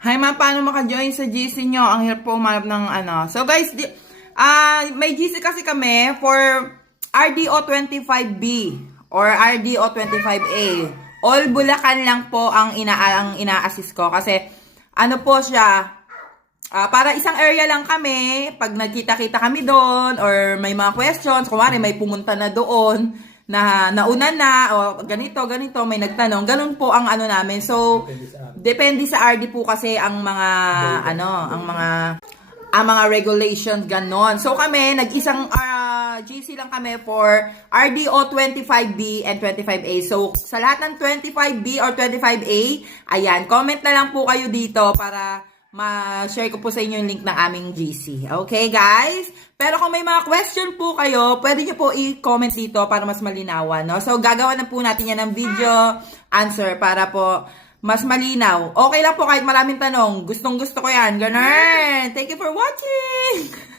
Hi ma'am, paano maka-join sa GC nyo? Ang hirap po umanap ng ano. So guys, may GC kasi kami for RDO25B or RDO25A. All Bulacan lang po ang ina-assist ko kasi ano po siya, para isang area lang kami, pag nagkita-kita kami doon or may mga questions, kumari may pumunta na doon na nauna na o ganito, may nagtanong, ganun po ang ano namin. So, depende sa RD po kasi ang mga ang mga regulations ganon. So kami nag-isang GC lang kami for RDO 25B and 25A. So sa lahat ng 25B or 25A, ayan, comment na lang po kayo dito para ma-share ko po sa inyo yung link ng aming GC. Okay, guys? Pero kung may mga question po kayo, pwede nyo po i-comment dito para mas malinawan, no? So, gagawa na po natin yan ng video answer para po mas malinaw. Okay lang po kahit maraming tanong. Gustong-gusto ko yan. Ganun. Thank you for watching!